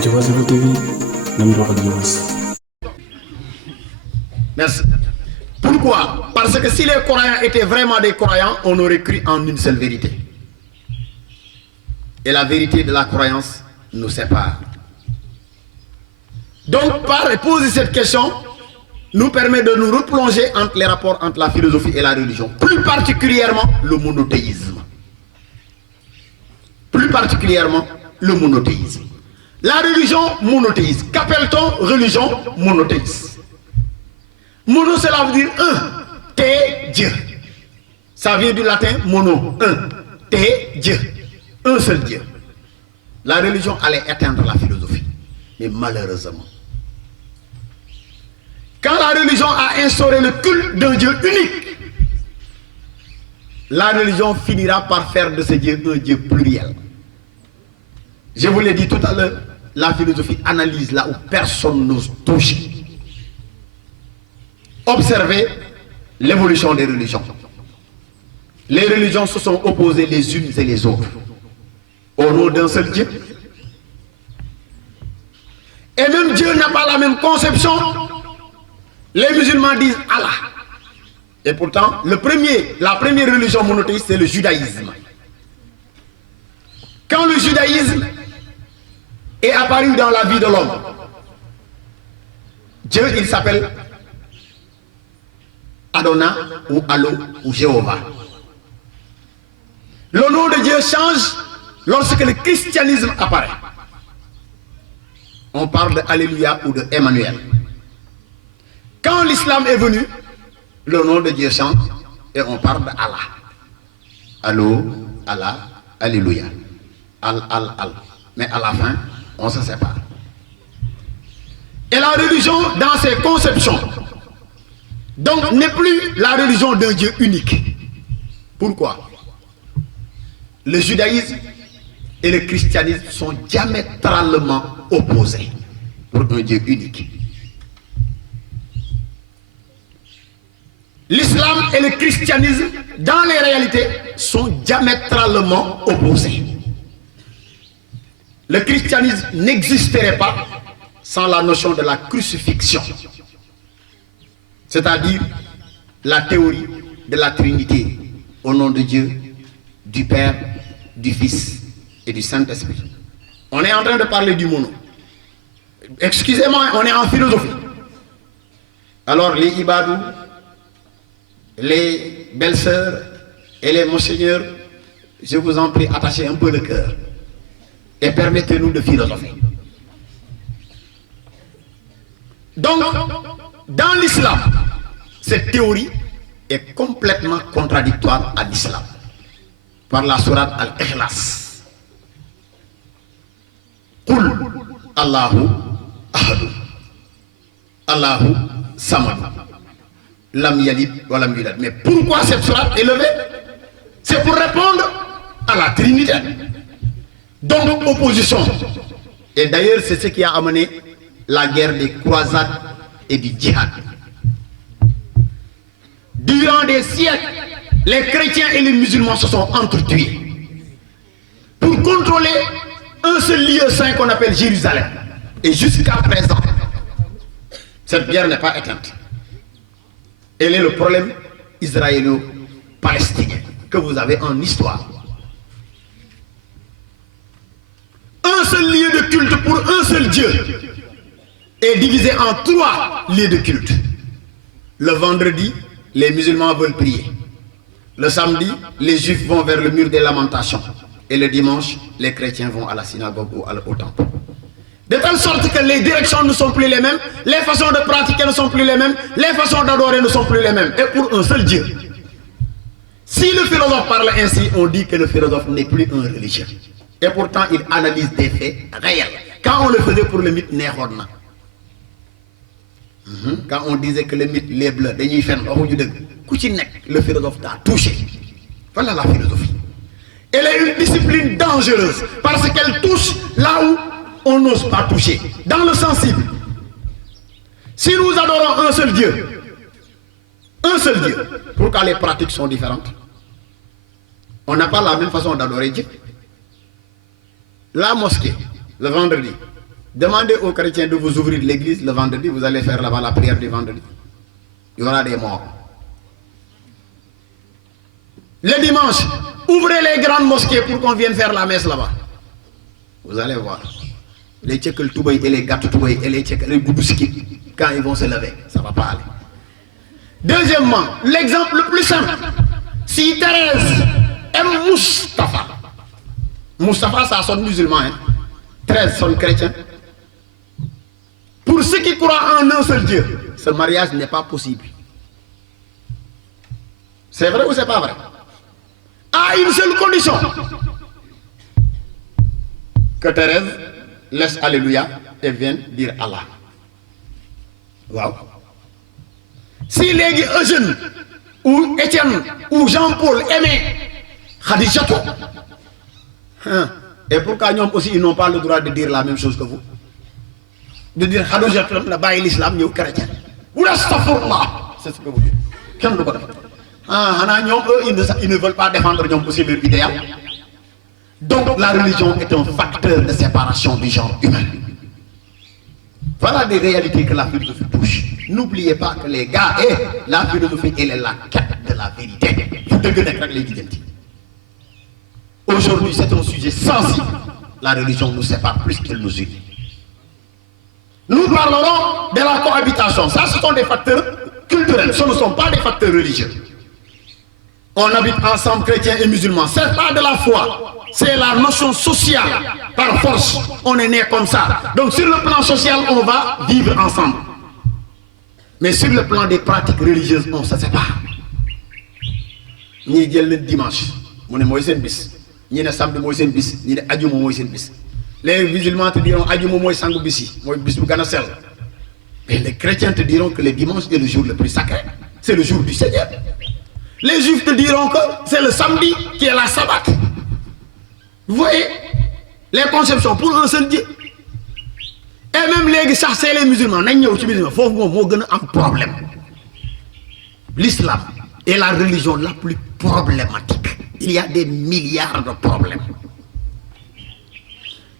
Diobass Info TV, nam dox ak Diobass. Merci. Pourquoi? Parce que si les croyants étaient vraiment des croyants, on aurait cru en une seule vérité. Et la vérité de la croyance nous sépare. Donc, poser cette question nous permet de nous replonger entre les rapports entre la philosophie et la religion, plus particulièrement le monothéisme. Plus particulièrement le monothéisme. La religion monothéiste. Qu'appelle-t-on religion monothéiste? Mono, cela veut dire un, té, Dieu. Ça vient du latin mono, un, té, Dieu. Un seul Dieu. La religion allait éteindre la philosophie. Mais malheureusement, quand la religion a instauré le culte d'un Dieu unique, la religion finira par faire de ce Dieu un Dieu pluriel. Je vous l'ai dit tout à l'heure, la philosophie analyse là où personne n'ose toucher. Observez l'évolution des religions. Les religions se sont opposées les unes et les autres au nom d'un seul Dieu. Et même Dieu n'a pas la même conception. Les musulmans disent Allah. Et pourtant, la première religion monothéiste, c'est le judaïsme. Quand le judaïsme est apparu dans la vie de l'homme, Dieu, il s'appelle Adonai ou Allo ou Jéhovah. Le nom de Dieu change lorsque le christianisme apparaît. On parle de Alléluia ou de Emmanuel. Quand l'islam est venu, le nom de Dieu change et on parle de Allah. Allo, Allah, Alléluia. Al. Mais à la fin, on se sépare. Et la religion, dans ses conceptions, donc n'est plus la religion d'un Dieu unique. Pourquoi? Le judaïsme et le christianisme sont diamétralement opposés pour un Dieu unique. L'islam et le christianisme, dans les réalités, sont diamétralement opposés. Le christianisme n'existerait pas sans la notion de la crucifixion, c'est-à-dire la théorie de la Trinité au nom de Dieu, du Père, du Fils et du Saint-Esprit. On est en train de parler du mono. Excusez-moi, on est en philosophie. Alors les ibadou, les belles-sœurs et les monseigneurs, je vous en prie, attachez un peu le cœur et permettez-nous de philosopher. Donc, dans l'islam, cette théorie est complètement contradictoire à l'islam par la sourate Al-Ikhlas. Qul Allahu ahadu Allahu samad lam yalid wa lam yulad. Mais pourquoi cette sourate est levée? C'est pour répondre à la Trinité. Donc opposition. Et d'ailleurs c'est ce qui a amené la guerre des croisades et du djihad. Durant des siècles, les chrétiens et les musulmans se sont entretués pour contrôler un seul lieu saint qu'on appelle Jérusalem. Et jusqu'à présent, cette guerre n'est pas éteinte. Elle est le problème israélo-palestinien que vous avez en histoire. Un seul lieu de culte pour un seul Dieu est divisé en 3 lieux de culte. Le vendredi, les musulmans veulent prier. Le samedi, les juifs vont vers le mur des lamentations. Et le dimanche, les chrétiens vont à la synagogue ou au temple. De telle sorte que les directions ne sont plus les mêmes, les façons de pratiquer ne sont plus les mêmes, les façons d'adorer ne sont plus les mêmes. Et pour un seul Dieu. Si le philosophe parle ainsi, on dit que le philosophe n'est plus un religieux. Et pourtant, il analyse des faits réels. Quand on le faisait pour le mythe Néhorna, quand on disait que le mythe, les bleus, le philosophe t'a touché. Voilà la philosophie. Elle est une discipline dangereuse parce qu'elle touche là où on n'ose pas toucher, dans le sensible. Si nous adorons un seul Dieu, pourquoi les pratiques sont différentes? On n'a pas la même façon d'adorer Dieu. La mosquée, le vendredi, Demandez aux chrétiens de vous ouvrir l'église le vendredi, vous allez faire là-bas la prière du vendredi. Il y aura des morts. Le dimanche, ouvrez les grandes mosquées pour qu'on vienne faire la messe là-bas. Vous allez voir. Les tchèques toubaï et les gâteaux toubaï et les tchèques les goudouski, quand ils vont se lever, ça ne va pas aller. Deuxièmement, l'exemple le plus simple. Si Thérèse aime Moustapha, Moustapha ça sonne musulman, hein? Thérèse sonne chrétien. Pour ceux qui croient en un seul Dieu, ce mariage n'est pas possible. C'est vrai ou c'est pas vrai? À une seule condition. Que Thérèse laisse Alléluia et vienne dire Allah. Wow. Si les Eugène ou Étienne ou Jean-Paul aimaient Khadijatou, et pourquoi nous aussi ils n'ont pas le droit de dire la même chose que vous? De dire Khadijatou la baille l'islam nous chrétien. Ou astaghfirullah, c'est ce que vous dites. Quel le ils ne veulent pas défendre aussi leur idéal. Donc la religion est un facteur de séparation du genre humain. Voilà des réalités que la philosophie touche. N'oubliez pas que les gars, la philosophie, elle est la quête de la vérité. Aujourd'hui, c'est un sujet sensible. La religion nous sépare plus qu'elle nous unit. Nous parlerons de la cohabitation. Ça, ce sont des facteurs culturels. Ce ne sont pas des facteurs religieux. On habite ensemble, chrétiens et musulmans. Ce n'est pas de la foi. C'est la notion sociale. Par force, on est né comme ça. Donc sur le plan social, on va vivre ensemble. Mais sur le plan des pratiques religieuses, on se sépare. Ni le dimanche, on est Moïse bis. Ni le samedi Moïse bis. Ni le adjuma Moïse bis. Les musulmans te diront adjuma Moïse sangu bisi. Moïse bis bu gana sel. Mais les chrétiens te diront que le dimanche est le jour le plus sacré. C'est le jour du Seigneur. Les juifs te diront que c'est le samedi qui est la sabbat. Vous voyez les conceptions pour un seul Dieu. Et même les chassés, les musulmans, il faut un problème. L'islam est la religion la plus problématique. Il y a des milliards de problèmes.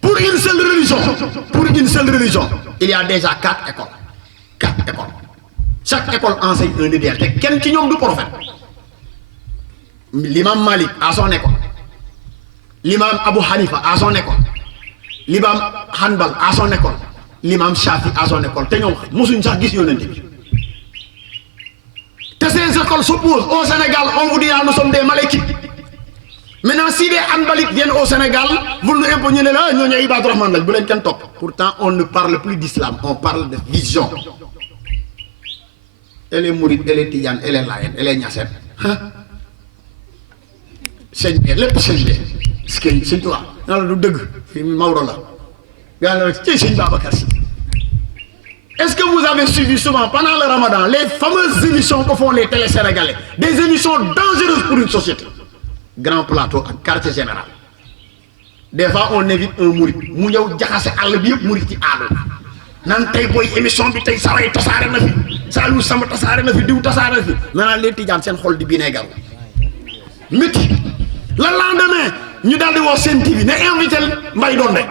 Pour une seule religion, il y a déjà 4 écoles. 4 écoles. Chaque école enseigne un idéal. Quel qui est du prophète? L'imam Malik à son école. L'imam Abu Hanifa à son école. L'imam Hanbal à son école. L'imam Shafi à son école. Ces écoles s'opposent. Au Sénégal, on vous dit nous sommes des malékites. Maintenant, si les Hanbalites viennent au Sénégal, vous nous imposez là, nous sommes Ibad Rahman. Pourtant, on ne parle plus d'islam, on parle de vision. Elle est Mouride, elle est Tidiane, elle est Layen, elle est Niassène. C'est le passager. C'est toi. Non, le deg. C'est Maurola. Est-ce que vous avez suivi souvent pendant le Ramadan les fameuses émissions que font les télé-sénégalais? Des émissions dangereuses pour une société. Grand plateau, en quartier général. Des fois, on évite un mourir. Nous avons déjà mourir qui a nan tay boy émission bi tay saway tassare na fi salu sama tassare na fi diw tassare fi maintenant les tidiane sen xol di binégal miti le lendemain ñu daldi wo sen TV né invité mbay donde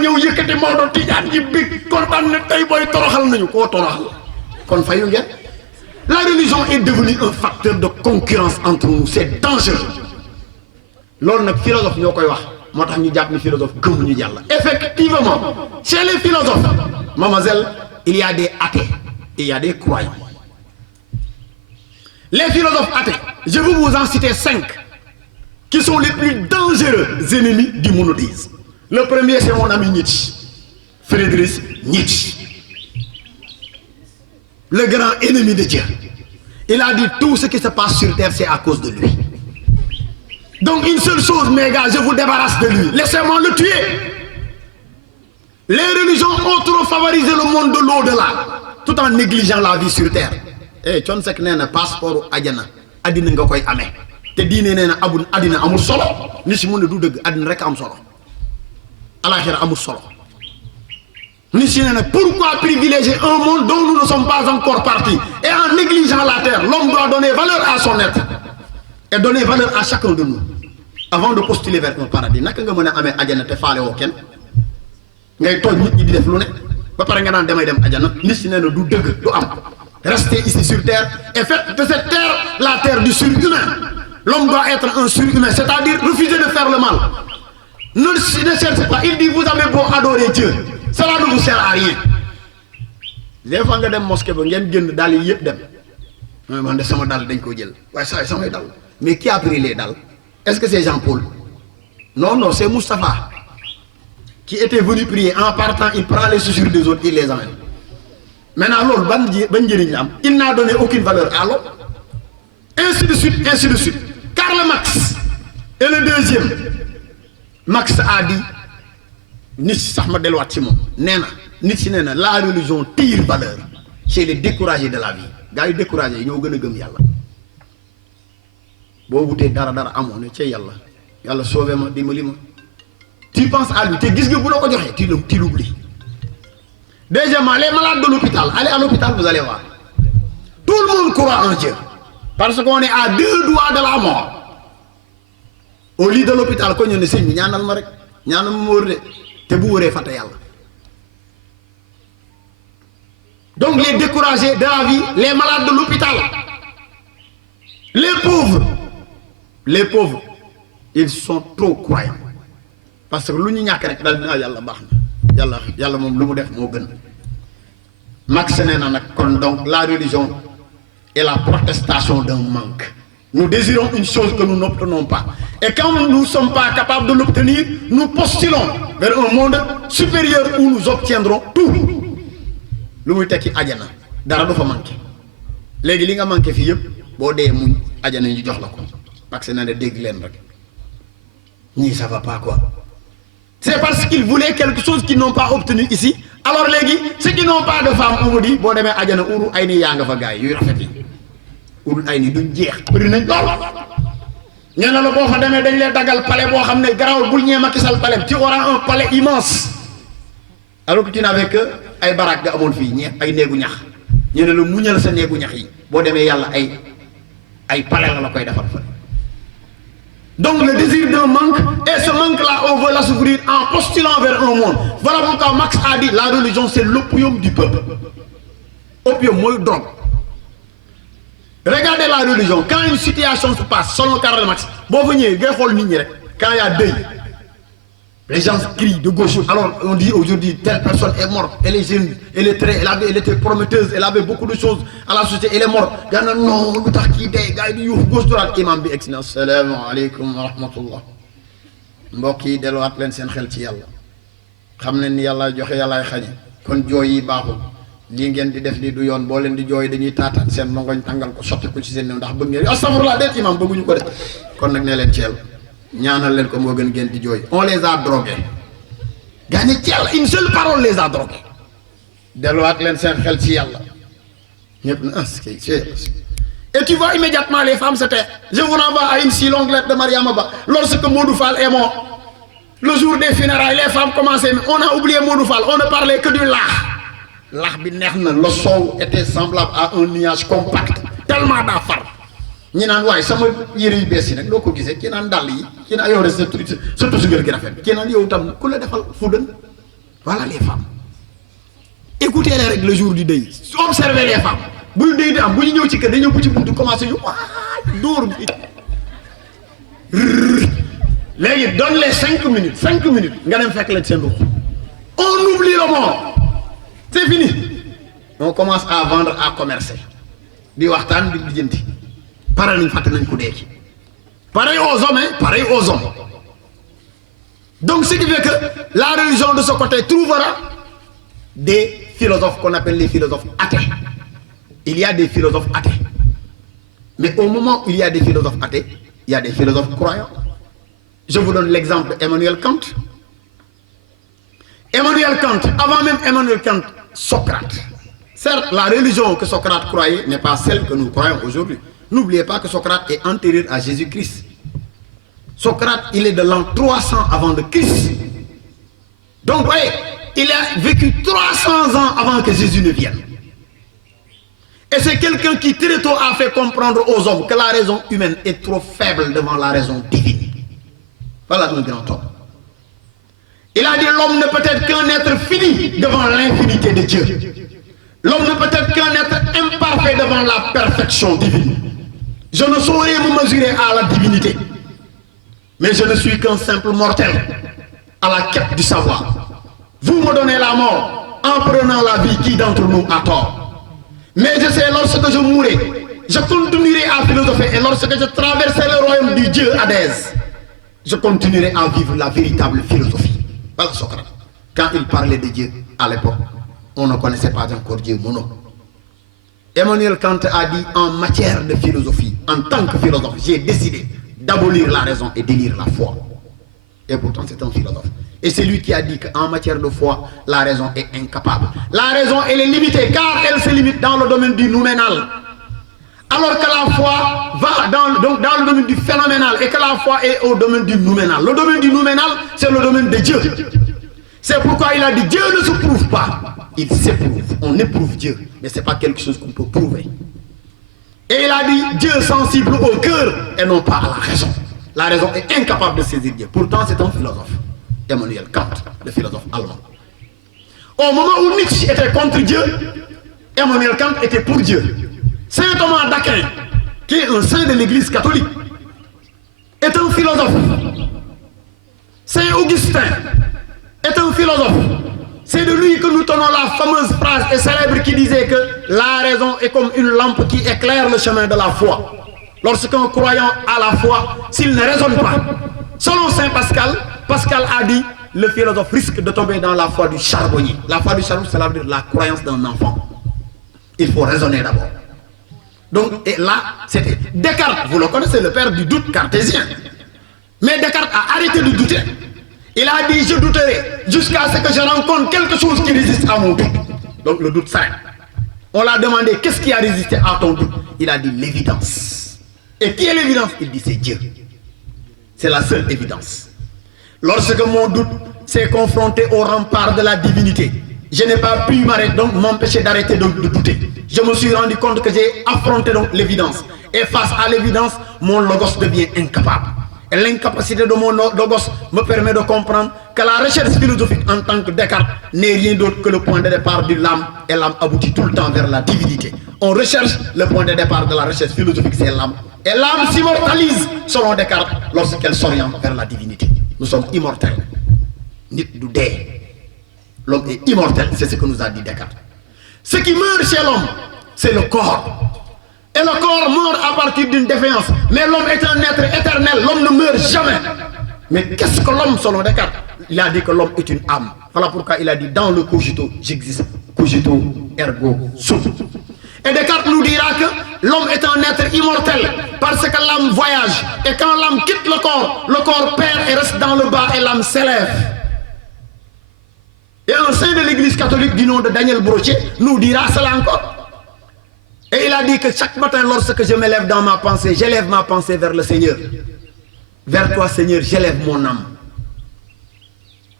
ñew yëkëti mawdo tidiane yi big kontan né tay boy toroxal nañu ko toroxal kon fayu ngeen. La religion est devenue un facteur de concurrence entre nous, c'est dangereux. Lool nak philosophe ñokoy wax motax ñu japp ni philosophe gëm ñu yalla. Effectivement, chez les philosophes, mademoiselle, il y a des athées et il y a des croyants. Les philosophes athées, je vais vous en citer 5 qui sont les plus dangereux ennemis du monothéisme. Le premier, c'est mon ami Nietzsche, Friedrich Nietzsche, le grand ennemi de Dieu. Il a dit tout ce qui se passe sur terre, c'est à cause de lui. Donc une seule chose, mes gars, je vous débarrasse de lui. Laissez-moi le tuer. Les religions ont trop favorisé le monde de l'au-delà, tout en négligeant la vie sur terre. Eh, tu sais que un passeport adjana, adina nga koy amé. Te diiné néna abun adina amul solo, ni ci mëna du deug adina rek am solo. Alakhir amul solo. Ni ci néna pourquoi privilégier un monde dont nous ne sommes pas encore partis et en négligeant la terre, l'homme doit donner valeur à son être et donner valeur à chacun de nous avant de postuler vers un paradis. Naka nga mëna amé adjana te faalé wo ken? ngay tooñ nit ñi di def lu ne ba pare nga naan damay dem ajana nit si nee na du dëgg du am. Restez ici sur terre et faites de cette terre la terre du surhumain. L'homme doit être un surhumain, c'est-à-dire refuser de faire le mal. Ne cherchez pas. Il dit vous avez beau adorer Dieu, cela ne vous sert à rien. Des fois nga dem mosquée ba ngeen génn dal yi yëpp dem man de sama dal dañ ko jël waaye saa samay dal mais qui a pris les dal? Est-ce que c'est Jean-Paul? Non, c'est Moustapha qui était venu prier. En partant, il prend les chaussures des autres, il les emmène. Maintenant, l'autre, il n'a donné aucune valeur à l'autre. Ainsi de suite, ainsi de suite. Karl Marx est le deuxième. Marx a dit, la religion tire valeur chez les découragés de la vie. Gars yi découragés yi ñoo gën a gëm yàlla boo wutee dara amoon ne ca yàlla sauvé ma dimbali ma. Tu penses à lui te gis nga bu la ko joxee tu l'oublies. Deuxièmement, les malades de l'hôpital, allez à l'hôpital, vous allez voir. Tout le monde croit en Dieu. Parce qu'on est à 2 doigts de la mort. Au lit de l'hôpital, quand on est seigne, ñaanal ma rek, ñaanal ma wër de te bu wëree fàtte yàlla. Donc les découragés de la vie, les malades de l'hôpital, les pauvres, ils sont trop croyants. Parce que lu ñu ñàkk rek daal dina yàlla baax na yàlla moom lu mu def moo gën. Marx nee na nag kon donc la religion est la protestation d'un manque. Nous désirons une chose que nous n'obtenons pas. Et quand nous ne sommes pas capables de l'obtenir, nous postulons vers un monde supérieur où nous obtiendrons tout. Lu muy tekki ajana dara du fa manqué léegi li nga manqué fii yëpp boo dee muñ ajana ñu jox la ko Marx nee na dégg leen rek ñii ça va pas quoi. C'est parce qu'ils voulaient quelque chose qu'ils n'ont pas obtenu ici. Alors les gars, ceux qui n'ont pas de femme, on vous dit, bon demain adjana uru ayni yanga fa gaay yu rafet yi. Uru ayni duñ jeex. Bari nañ lool. Ñena la bo fa demee dañ lay dagal palais bo xamné grawul bul ñé Macky Sall palais. Tu auras un palais immense. Alors que tu n'avais que ay barak ga amone fi ñi ay néegu ñax. Ñena la muñal sa néegu ñax yi. Bo demee yalla ay palais la koy defal fa. Donc le désir d'un manque, et ce manque-là, on veut l'assouvir en postulant vers un monde. Voilà pourquoi Marx a dit la religion c'est l'opium du peuple. Opium, moi, drogue. Regardez la religion, quand une situation se passe, selon Karl Marx, bon venez, quand il y a deuil, les gens crient de gauche. Alors on dit aujourd'hui, telle personne est morte, elle est jeune, elle est très, elle était prometteuse, elle avait beaucoup de choses à la société, elle est morte. Il y a non, lu tax kii dee gars yi di yuux gauche droite imam bi egsi na assalaamu aleykum wa rahmatullah. Mbokk yi delluwaat leen seen xel ci yàlla xam leen ni yàlla joxe yàllaay xañe kon jooy yi baaxul lii ngeen di def lii du yoon boo leen di jooy dañuy taataan seen longoñ tàngal ko sotti ko ci seen néew ndax bëgg ngeen astafurlah déet imam bëgguñu ko de kon nag ne leen ceel ñaanal leen ko moo gën ngeen di jooy. On les a drogués gars ni ceel une seule parole les a drogués delluwaat leen seen xel ci yàlla ñëpp na et tu vois immédiatement les femmes se taire. Je vous renvoie à une si longue lettre de Mariama Ba. Lorsque Modou Fall est mort, le jour des funérailles, les femmes commençaient, on a oublié Modou Fall, on ne parlait que du lard. Lard bi neex na, le son était semblable à un nuage compact, tellement d'affaires. Ñi naan waaye sama yére yu bees yi nag loo ko gisee kii naan dàll yi kii naan yow sa surtout su gër gi rafet kii naan yow tam ku la defal fudan. Voilà les femmes. Écoutez-les rek le jour du deuil. Observez les femmes. Bu ñu dee di am bu ñu ñëw ci kër dañu ñëw bu ci buntu commencé ñu dóor bi léegi donne les 5 minutes nga dem fekk la seen ruux on oublie le mort c'est fini on commence à vendre à commercer di waxtaan di lijjanti pare nañ fàtte nañ ko dee ci pareil aux hommes donc ce qui fait que la religion de ce côté trouvera des philosophes qu'on appelle les philosophes athées. Il y a des philosophes athées. Mais au moment où il y a des philosophes athées, il y a des philosophes croyants. Je vous donne l'exemple d'Emmanuel Kant. Emmanuel Kant, avant même Emmanuel Kant, Socrate. Certes, la religion que Socrate croyait n'est pas celle que nous croyons aujourd'hui. N'oubliez pas que Socrate est antérieur à Jésus-Christ. Socrate, il est de l'an 300 avant le Christ. Donc, voyez, il a vécu 300 ans avant que Jésus ne vienne. Et c'est quelqu'un qui très tôt a fait comprendre aux hommes que la raison humaine est trop faible devant la raison divine. Voilà un grand homme. Il a dit l'homme ne peut être qu'un être fini devant l'infinité de Dieu. L'homme ne peut être qu'un être imparfait devant la perfection divine. Je ne saurais me mesurer à la divinité, mais je ne suis qu'un simple mortel à la quête du savoir. Vous me donnez la mort en prenant la vie. Qui d'entre nous a tort? Mais je sais, lorsque je mourrai, je continuerai à philosopher, et lorsque je traverserai le royaume du Dieu Hadès, je continuerai à vivre la véritable philosophie. Voilà Socrate. Quand il parlait de Dieu à l'époque, on ne connaissait pas encore Dieu mono. Emmanuel Kant a dit, en matière de philosophie, en tant que philosophe, j'ai décidé d'abolir la raison et d'élire la foi. Et pourtant c'est un philosophe. Et c'est lui qui a dit qu'en matière de foi, la raison est incapable. La raison, elle est limitée, car elle se limite dans le domaine du nouménal. Alors que la foi va dans le domaine du phénoménal, et que la foi est au domaine du nouménal. Le domaine du nouménal, c'est le domaine de Dieu. C'est pourquoi il a dit, Dieu ne se prouve pas, il s'éprouve. On éprouve Dieu, mais ce n'est pas quelque chose qu'on peut prouver. Et il a dit, Dieu sensible au cœur et non pas à la raison. La raison est incapable de saisir Dieu. Pourtant, c'est un philosophe. Emmanuel Kant, le philosophe allemand. Au moment où Nietzsche était contre Dieu, Emmanuel Kant était pour Dieu. Saint Thomas d'Aquin, qui est un saint de l'Église catholique, est un philosophe. Saint Augustin est un philosophe. C'est de lui que nous tenons la fameuse phrase et célèbre qui disait que la raison est comme une lampe qui éclaire le chemin de la foi. Lorsqu'un croyant a la foi, s'il ne raisonne pas, selon Saint Pascal, Pascal a dit, le philosophe risque de tomber dans la foi du charbonnier. La foi du charbonnier, cela veut dire la croyance d'un enfant. Il faut raisonner d'abord. Donc, et là, c'était Descartes, vous le connaissez, le père du doute cartésien. Mais Descartes a arrêté de douter. Il a dit, je douterai jusqu'à ce que je rencontre quelque chose qui résiste à mon doute. Donc le doute s'arrête. On l'a demandé, qu'est-ce qui a résisté à ton doute? Il a dit l'évidence. Et qui est l'évidence? Il dit, c'est Dieu. C'est la seule évidence. Lorsque mon doute s'est confronté au rempart de la divinité, je n'ai pas pu m'empêcher d'arrêter de douter. Je me suis rendu compte que j'ai affronté donc l'évidence. Et face à l'évidence, mon logos devient incapable. Et l'incapacité de mon logos me permet de comprendre que la recherche philosophique en tant que Descartes n'est rien d'autre que le point de départ de l'âme. Et l'âme aboutit tout le temps vers la divinité. On recherche le point de départ de la recherche philosophique, c'est l'âme. Et l'âme s'immortalise, selon Descartes, lorsqu'elle s'oriente vers la divinité. Nous sommes immortels. Nit du dé. L'homme est immortel, c'est ce que nous a dit Descartes. Ce qui meurt chez l'homme, c'est le corps. Et le corps meurt à partir d'une défaillance. Mais l'homme est un être éternel, l'homme ne meurt jamais. Mais qu'est-ce que l'homme selon Descartes? Il a dit que l'homme est une âme. Voilà pourquoi il a dit, dans le cogito, j'existe. Cogito, ergo, sum. Et Descartes nous dira que l'homme est un être immortel parce que l'âme voyage. Et quand l'âme quitte le corps perd et reste dans le bas et l'âme s'élève. Et un saint de l'église catholique du nom de Daniel Brottier nous dira cela encore. Et il a dit que chaque matin lorsque je m'élève dans ma pensée, j'élève ma pensée vers le Seigneur. Vers toi Seigneur, j'élève mon âme.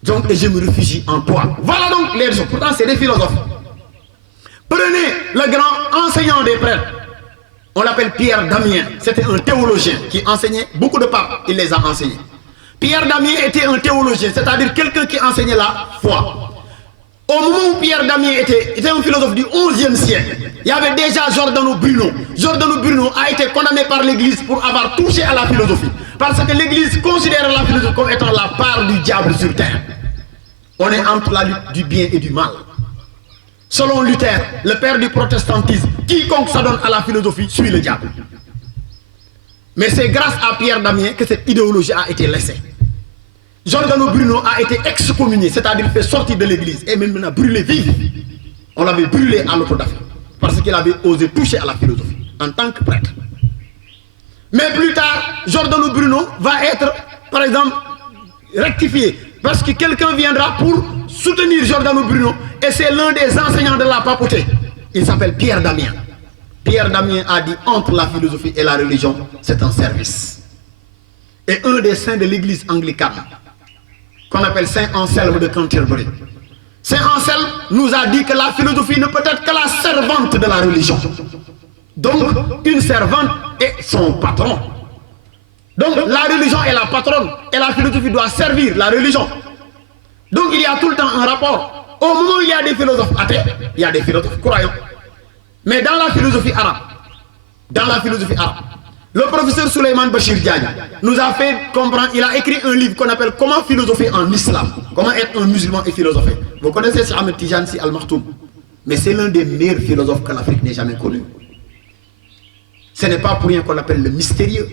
Donc et je me réfugie en toi. Voilà donc les raisons. Pourtant c'est des philosophes. Prenez le grand enseignant des prêtres. On l'appelle Pierre Damien. C'était un théologien qui enseignait beaucoup de papes. Il les a enseignés. Pierre Damien était un théologien, c'est-à-dire quelqu'un qui enseignait la foi. Au moment où Pierre Damien était un philosophe du XIe siècle, il y avait déjà Giordano Bruno. Giordano Bruno a été condamné par l'Église pour avoir touché à la philosophie. Parce que l'Église considère la philosophie comme étant la part du diable sur terre. On est entre la lutte du bien et du mal. Selon Luther, le père du protestantisme, quiconque s'adonne à la philosophie suit le diable. Mais c'est grâce à Pierre Damien que cette idéologie a été laissée. Giordano Bruno a été excommunié, c'est-à-dire fait sortir de l'église et même brûlé vif. On l'avait brûlé à l'autodafé parce qu'il avait osé toucher à la philosophie en tant que prêtre. Mais plus tard, Giordano Bruno va être, par exemple, rectifié parce que quelqu'un viendra pour soutenir Giordano Bruno et c'est l'un des enseignants de la papauté. Il s'appelle Pierre Damien. Pierre Damien a dit entre la philosophie et la religion, c'est un service. Et un des saints de l'église anglicane, qu'on appelle Saint Anselme de Canterbury. Saint Anselme nous a dit que la philosophie ne peut être que la servante de la religion. Donc, une servante est son patron. Donc, la religion est la patronne et la philosophie doit servir la religion. Donc, il y a tout le temps un rapport. Au moment où il y a des philosophes athées, il y a des philosophes croyants. Mais dans la philosophie arabe, le professeur Souleymane Bachir Diagne nous a fait comprendre, il a écrit un livre qu'on appelle Comment philosopher en islam, comment être un musulman et philosopher. Vous connaissez Cheikh Ahmed Tidiane Sy Al Maktoum, mais c'est l'un des meilleurs philosophes que l'Afrique n'ait jamais connu. Ce n'est pas pour rien qu'on l'appelle le mystérieux.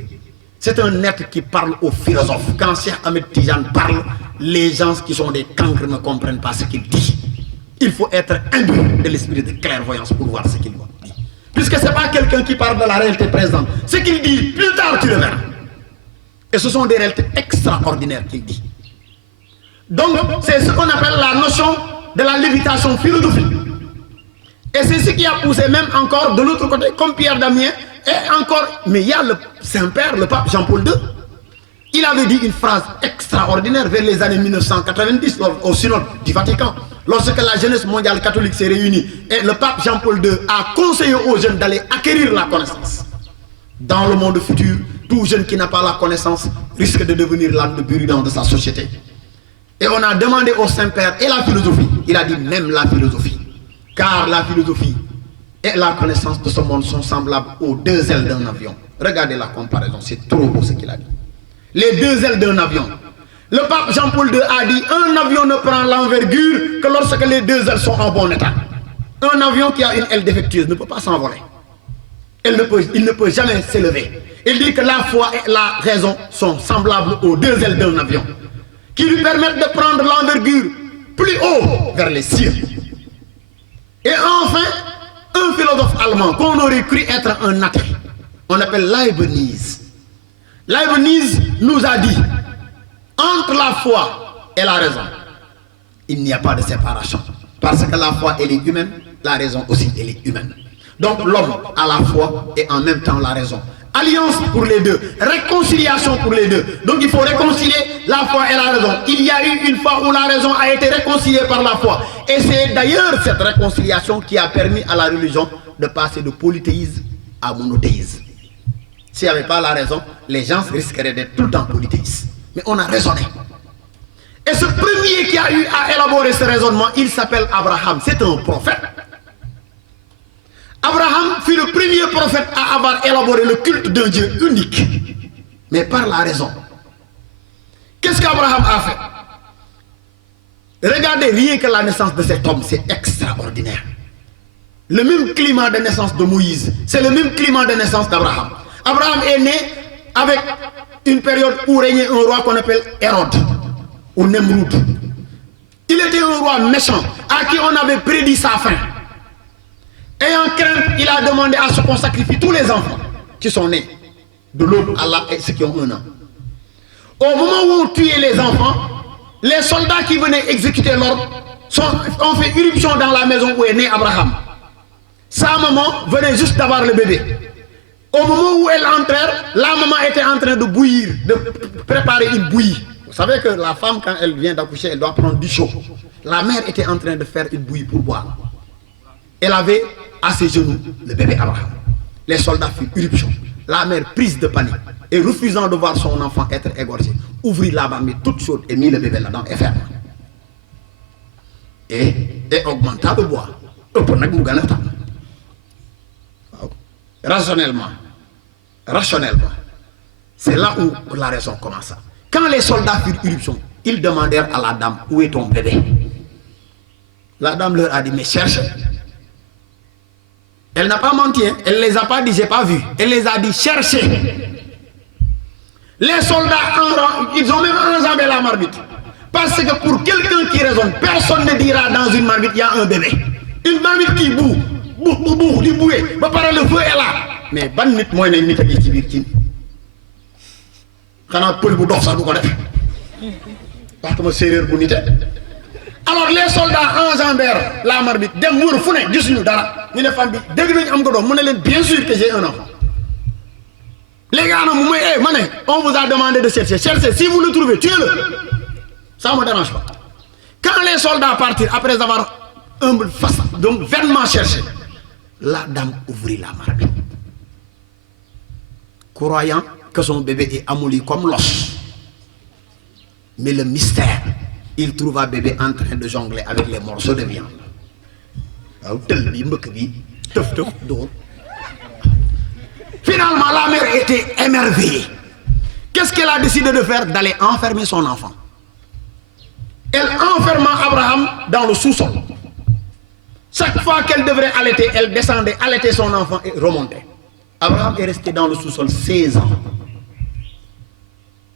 C'est un être qui parle aux philosophes. Quand Cheikh Ahmed Tidiane parle, les gens qui sont des cancres ne comprennent pas ce qu'il dit. Il faut être imbu de l'esprit de clairvoyance pour voir ce qu'il dit. Puisque ce n'est pas quelqu'un qui parle de la réalité présente. Ce qu'il dit, plus tard tu le verras. Et ce sont des réalités extraordinaires qu'il dit. Donc, c'est ce qu'on appelle la notion de la lévitation philosophique. Et c'est ce qui a poussé même encore de l'autre côté, comme Pierre Damien, et encore, mais il y a le Saint-Père, le pape Jean-Paul II. Il avait dit une phrase extraordinaire vers les années 1990 au synode du Vatican. Lorsque la jeunesse mondiale catholique s'est réunie et le pape Jean-Paul II a conseillé aux jeunes d'aller acquérir la connaissance. Dans le monde futur, tout jeune qui n'a pas la connaissance risque de devenir l'âme de brûlant de sa société. Et on a demandé au Saint-Père et la philosophie. Il a dit même la philosophie. Car la philosophie et la connaissance de ce monde sont semblables aux deux ailes d'un avion. Regardez la comparaison, c'est trop beau ce qu'il a dit. Les deux ailes d'un avion. Le pape Jean-Paul II a dit un avion ne prend l'envergure que lorsque les deux ailes sont en bon état. Un avion qui a une aile défectueuse ne peut pas s'envoler. Il ne peut jamais s'élever. Il dit que la foi et la raison sont semblables aux deux ailes d'un avion qui lui permettent de prendre l'envergure plus haut vers les cieux. Et enfin, un philosophe allemand qu'on aurait cru être un athée, on appelle Leibniz. Leibniz nous a dit, entre la foi et la raison, il n'y a pas de séparation. Parce que la foi, elle est humaine, la raison aussi, elle est humaine. Donc l'homme a la foi et en même temps la raison. Alliance pour les deux, réconciliation pour les deux. Donc il faut réconcilier la foi et la raison. Il y a eu une fois où la raison a été réconciliée par la foi. Et c'est d'ailleurs cette réconciliation qui a permis à la religion de passer de polythéisme à monothéisme. S'il n'y avait pas la raison, les gens risqueraient d'être tout le temps polythéistes. Mais on a raisonné. Et ce premier qui a eu à élaborer ce raisonnement, il s'appelle Abraham. C'est un prophète. Abraham fut le premier prophète à avoir élaboré le culte d'un Dieu unique, mais par la raison. Qu'est-ce qu'Abraham a fait? Regardez rien que la naissance de cet homme, c'est extraordinaire. Le même climat de naissance de Moïse, c'est le même climat de naissance d'Abraham. Abraham est né avec une période où régnait un roi qu'on appelle Hérode, ou Nemroud. Il était un roi méchant, à qui on avait prédit sa fin. Et en crainte, il a demandé à ce qu'on sacrifie tous les enfants qui sont nés de l'aube à là et ceux qui ont un an. Au moment où on tuait les enfants, les soldats qui venaient exécuter l'ordre ont fait irruption dans la maison où est né Abraham. Sa maman venait juste d'avoir le bébé. Au moment où elle entrait, la maman était en train de bouillir, de préparer une bouillie. Vous savez que la femme, quand elle vient d'accoucher, elle doit prendre du chaud. La mère était en train de faire une bouillie pour boire. Elle avait à ses genoux le bébé Abraham. Les soldats firent irruption. La mère, prise de panique et refusant de voir son enfant être égorgé, ouvrit la marmite toute chaude et mit le bébé là-dedans et ferme. Et augmenta le bois. Rationnellement, c'est là où la raison commença. Quand les soldats firent irruption, ils demandèrent à la dame, où est ton bébé? La dame leur a dit, mais cherchez. Elle n'a pas menti, hein? Elle ne les a pas dit, j'ai pas vu. Elle les a dit, cherchez. Les soldats, ils ont même enjambé la marmite. Parce que pour quelqu'un qui raisonne, personne ne dira dans une marmite, il y a un bébé. Une marmite qui boue, qui boue, va parler le feu est là. Mais ban nit moy ne nit ak ci bir ci. Xana peul bu dox sax du ko def. Parce que ma séréer bu nité. Alors les soldats enjambèrent la marmite, dem wër fu ne gisuñu dara. Ñu ne femme bi dégg nañu am nga doom mu ne leen bien sûr que j'ai un enfant. Les gars, on vous a demandé de chercher. Cherchez, si vous le trouvez, tuez-le. Ça ne me dérange pas. Quand les soldats partirent, après avoir donc vainement cherché, la dame ouvrit la marmite, croyant que son bébé est amolli comme l'os. Mais le mystère, il trouva bébé en train de jongler avec les morceaux de viande. Finalement, la mère était émerveillée. Qu'est-ce qu'elle a décidé de faire? D'aller enfermer son enfant. Elle enferma Abraham dans le sous-sol. Chaque fois qu'elle devrait allaiter, elle descendait, allaitait son enfant et remontait. Abraham est resté dans le sous-sol 16 ans.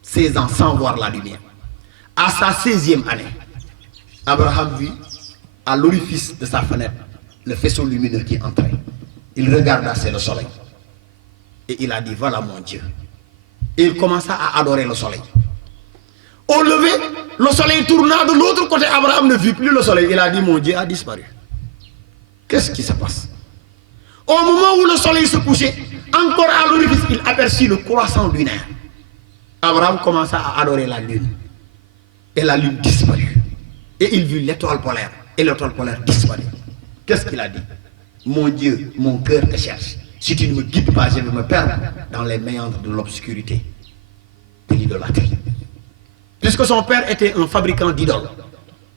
16 ans sans voir la lumière. À sa 16e année, Abraham vit à l'orifice de sa fenêtre le faisceau lumineux qui entrait. Il regarda, c'est le soleil. Et il a dit, voilà mon Dieu. Et il commença à adorer le soleil. Au lever, le soleil tourna de l'autre côté. Abraham ne vit plus le soleil. Il a dit, mon Dieu a disparu. Qu'est-ce qui se passe? Au moment où le soleil se couchait, encore à l'orifice, il aperçut le croissant lunaire. Abraham commença à adorer la lune. Et la lune disparut. Et il vit l'étoile polaire. Et l'étoile polaire disparut. Qu'est-ce qu'il a dit? Mon Dieu, mon cœur te cherche. Si tu ne me guides pas, je vais me perdre dans les méandres de l'obscurité, de l'idolâtrie. Puisque son père était un fabricant d'idoles.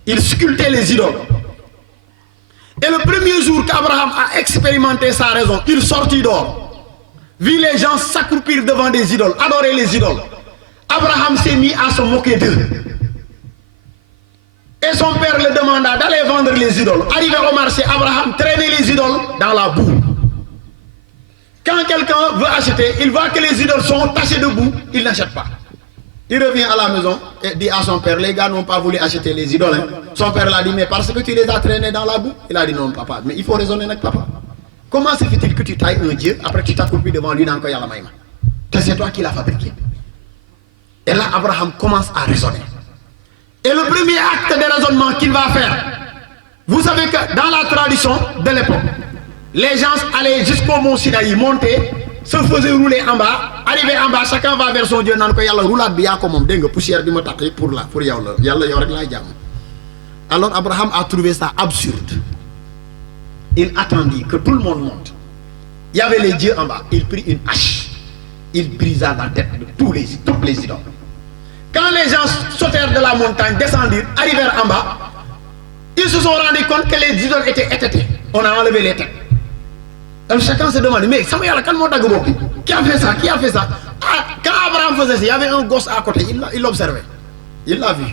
Il sculptait les idoles. Et le premier jour qu'Abraham a expérimenté sa raison, il sortit dehors. Vit les gens s'accroupir devant des idoles, adorer les idoles. Abraham s'est mis à se moquer d'eux. Et son père le demanda d'aller vendre les idoles. Arrivé au marché, Abraham traînait les idoles dans la boue. Quand quelqu'un veut acheter, il voit que les idoles sont tachées de boue, il n'achète pas. Il revient à la maison et dit à son père, les gars n'ont pas voulu acheter les idoles. Hein. Son père l'a dit, mais parce que tu les as traînés dans la boue. Il a dit, non papa, mais il faut raisonner avec papa. Comment se fait-il que tu tailles un Dieu, après tu t'accroupis devant lui dans Koyala Maïma? C'est toi qui l'as fabriqué. Et là, Abraham commence à raisonner. Et le premier acte de raisonnement qu'il va faire, vous savez que dans la tradition de l'époque, les gens allaient jusqu'au mont Sinaï, monter, se faisaient rouler en bas, arriver en bas, chacun va vers son Dieu, nan ko yalla roulade bi ya ko mom dengue poussière bi ma takki pour yow la yalla yow rek lay jamm. Alors Abraham a trouvé ça absurde. Il attendit que tout le monde monte. Il y avait les dieux en bas, il prit une hache. Il brisa la tête de toutes les idoles. Quand les gens sautèrent de la montagne, descendirent, arrivèrent en bas, ils se sont rendus compte que les idoles étaient étêtées. On a enlevé les têtes. Alors chacun se demande, mais qui a fait ça? Qui a fait ça? Ah, quand Abraham faisait ça, il y avait un gosse à côté, il l'observait. Il l'a vu.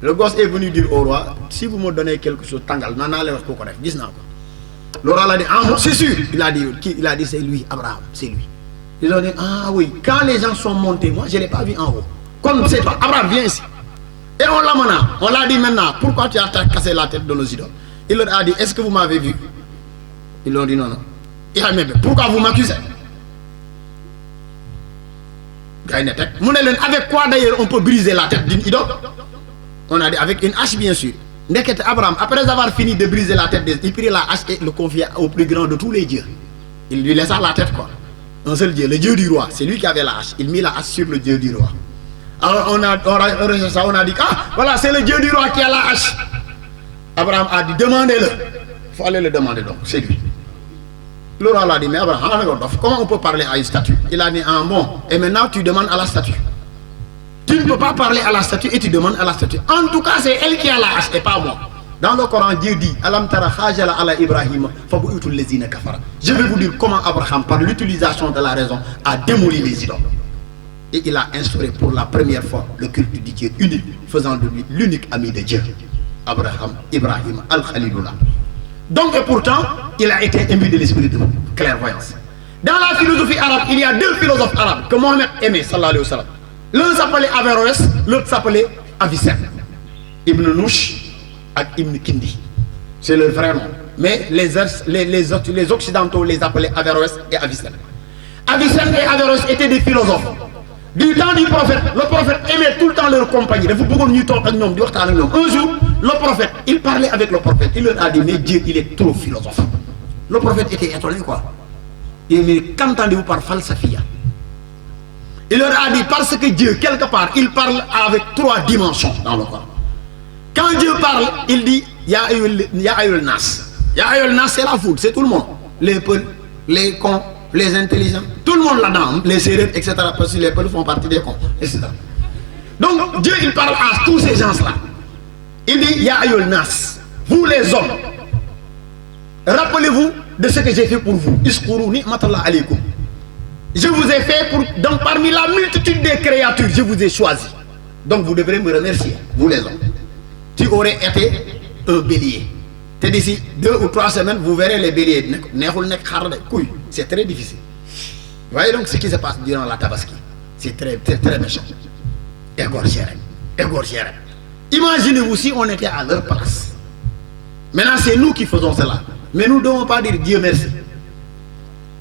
Le gosse est venu dire au roi, si vous me donnez quelque chose, tangal, nana le kokoref, dis na ko. Le roi l'a dit, ah c'est sûr. Il a dit c'est lui, Abraham, c'est lui. Ils ont dit, ah oui, quand les gens sont montés, moi je ne l'ai pas vu en haut. Comme c'est toi, Abraham, viens ici. Et on l'a mené, on l'a dit maintenant, pourquoi tu as cassé la tête de nos idoles? Il leur a dit, est-ce que vous m'avez vu? Ils leur ont dit non, non. Il a dit, pourquoi vous m'accusez? Avec quoi d'ailleurs on peut briser la tête d'une idole? On a dit avec une hache bien sûr. Abraham, après avoir fini de briser la tête, il prit la hache et le confia au plus grand de tous les dieux. Il lui laissa la tête quoi. Un seul Dieu, le Dieu du roi, c'est lui qui avait la hache. Il mit la hache sur le Dieu du roi. Alors on a dit, ah voilà, c'est le Dieu du roi qui a la hache. Abraham a dit, demandez-le. Il faut aller le demander donc, c'est lui. Le roi l'a dit, mais Abraham, comment on peut parler à une statue? Il a dit, ah bon, et maintenant tu demandes à la statue. Tu ne peux pas parler à la statue et tu demandes à la statue. En tout cas, c'est elle qui a la hache et pas moi. Dans le Coran, Dieu dit, Alam tara khajala ala Ibrahim, fabu'utul lezina kafara. Je vais vous dire comment Abraham, par l'utilisation de la raison, a démoli les idoles. Et il a instauré pour la première fois le culte du Dieu unique, faisant de lui l'unique ami de Dieu. Abraham, Ibrahim, Al-Khalilullah. Donc et pourtant, il a été imbu de l'esprit de clairvoyance. Dans la philosophie arabe, il y a deux philosophes arabes que Mohammed aimait, sallallahu alayhi wa sallam. L'un s'appelait Averroès, l'autre s'appelait Avicenne. Ibn Nouch et Ibn Kindi. C'est le vrai nom. Mais les Occidentaux les appelaient Averroès et Avicenne. Avicenne et Averroès étaient des philosophes. Du temps du prophète, le prophète aimait tout le temps leur compagnie. Un jour, le prophète, il parlait avec le prophète. Il leur a dit, mais Dieu, il est trop philosophe. Le prophète était étonné, quoi. Il dit, qu'entendez-vous par falsafia? Il leur a dit, parce que Dieu, quelque part, il parle avec trois dimensions dans le Coran. Quand Dieu parle, il dit, Ya ayul nas. Ya ayul nas, c'est la foule, c'est tout le monde. Les peuples, les cons, les intelligents, tout le monde là-dedans, les sérieux, etc. Parce que les peuples font partie des cons, etc. Donc Dieu il parle à tous ces gens-là. Il dit Ya ayyuhan nas, vous les hommes, rappelez-vous de ce que j'ai fait pour vous. Iskuru ni'matallah alaykum. Je vous ai fait donc parmi la multitude des créatures, je vous ai choisi. Donc vous devrez me remercier, vous les hommes. Tu aurais été un bélier. Et d'ici 2 ou 3 semaines, vous verrez les béliers. C'est très difficile. Vous voyez donc ce qui se passe durant la Tabaski. C'est très, très, très méchant. Égorgé. Imaginez-vous si on était à leur place. Maintenant, c'est nous qui faisons cela. Mais nous ne devons pas dire Dieu merci.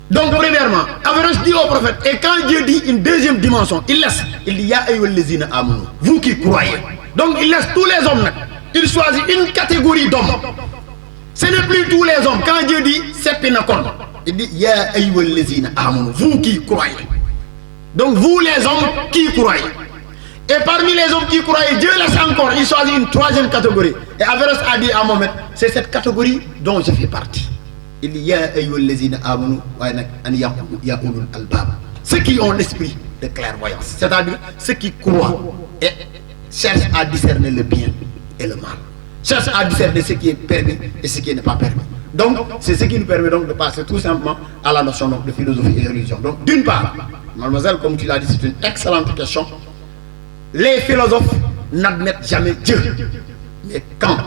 Donc, premièrement, Averroès dit au prophète, et quand Dieu dit une deuxième dimension, il laisse, il dit Ya ayyuhal lazina amanu, vous qui croyez. Donc, il laisse tous les hommes. Il choisit une catégorie d'hommes. Ce n'est plus tous les hommes. Quand Dieu dit Sepinakon, il dit Ya ayyuhal lazina amanu, vous qui croyez. Donc, vous les hommes qui croyez. Et parmi les hommes qui croyaient, Dieu laisse encore, il choisit une 3e catégorie. Et Averroès a dit à Mohamed, c'est cette catégorie dont je fais partie. Il dit Ya ayyuhal lazina amanu wa an yaqulul albab. Ceux qui ont l'esprit de clairvoyance, c'est-à-dire ceux qui croient et cherchent à discerner le bien et le mal. Cherchent à discerner ce qui est permis et ce qui n'est pas permis. Donc, c'est ce qui nous permet donc de passer tout simplement à la notion donc, de philosophie et religion. Donc, d'une part, mademoiselle, comme tu l'as dit, c'est une excellente question. Les philosophes n'admettent jamais Dieu. Mais quand,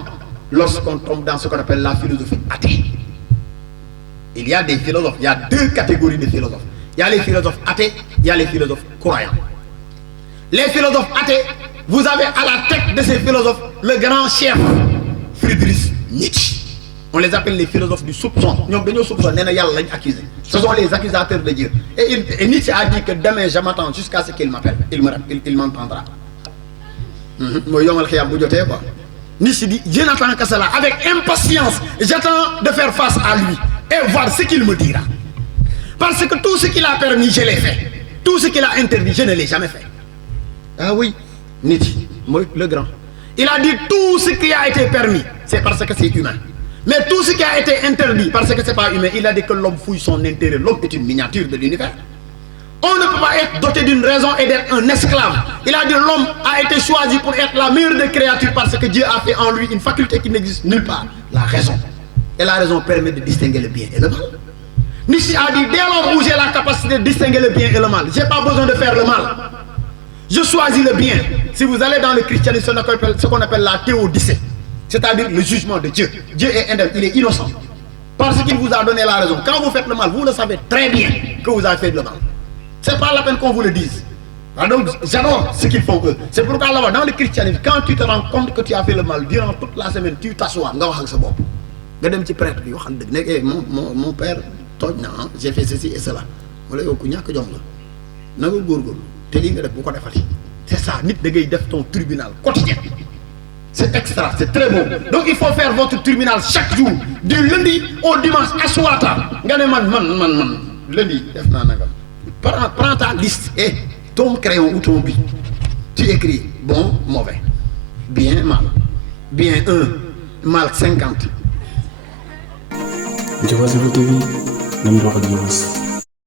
lorsqu'on tombe dans ce qu'on appelle la philosophie athée, il y a des philosophes, il y a 2 catégories de philosophes. Il y a les philosophes athées, il y a les philosophes croyants. Les philosophes athées, vous avez à la tête de ces philosophes le grand chef Friedrich Nietzsche. On les appelle les philosophes du soupçon. Ce sont les accusateurs de Dieu. Et Nietzsche a dit que demain je m'attends jusqu'à ce qu'il m'appelle. Il m'entendra. Nietzsche dit, je n'attends que cela. Avec impatience, j'attends de faire face à lui et voir ce qu'il me dira. Parce que tout ce qu'il a permis, je l'ai fait. Tout ce qu'il a interdit, je ne l'ai jamais fait. Ah oui, Nietzsche, le grand. Il a dit tout ce qui a été permis, c'est parce que c'est humain. Mais tout ce qui a été interdit, parce que ce n'est pas humain, il a dit que l'homme fouille son intérieur. L'homme est une miniature de l'univers. On ne peut pas être doté d'une raison et d'être un esclave. Il a dit que l'homme a été choisi pour être la meilleure des créatures parce que Dieu a fait en lui une faculté qui n'existe nulle part, la raison. Et la raison permet de distinguer le bien et le mal. Nietzsche a dit, dès lors où j'ai la capacité de distinguer le bien et le mal, je n'ai pas besoin de faire le mal. Je choisis le bien. Si vous allez dans le christianisme, ce qu'on appelle la théodicée, c'est-à-dire le jugement de Dieu. Dieu est indemne, il est innocent. Parce qu'il vous a donné la raison. Quand vous faites le mal, vous le savez très bien que vous avez fait le mal. Ce n'est pas la peine qu'on vous le dise. Donc, j'adore ce qu'ils font eux. C'est pourquoi là-bas, dans le christianisme, quand tu te rends compte que tu as fait le mal, durant toute la semaine, tu t'assois, mon père, j'ai fait ceci et cela. C'est ça, ton tribunal quotidien. C'est extra, c'est très beau. Donc il faut faire votre tribunal chaque jour, du lundi au dimanche à Swata. Lundi, prends ta liste et ton crayon ou ton bic. Tu écris bon, mauvais, bien, mal, bien 1, mal 50. Diobass TV, nañ doxal Diobass.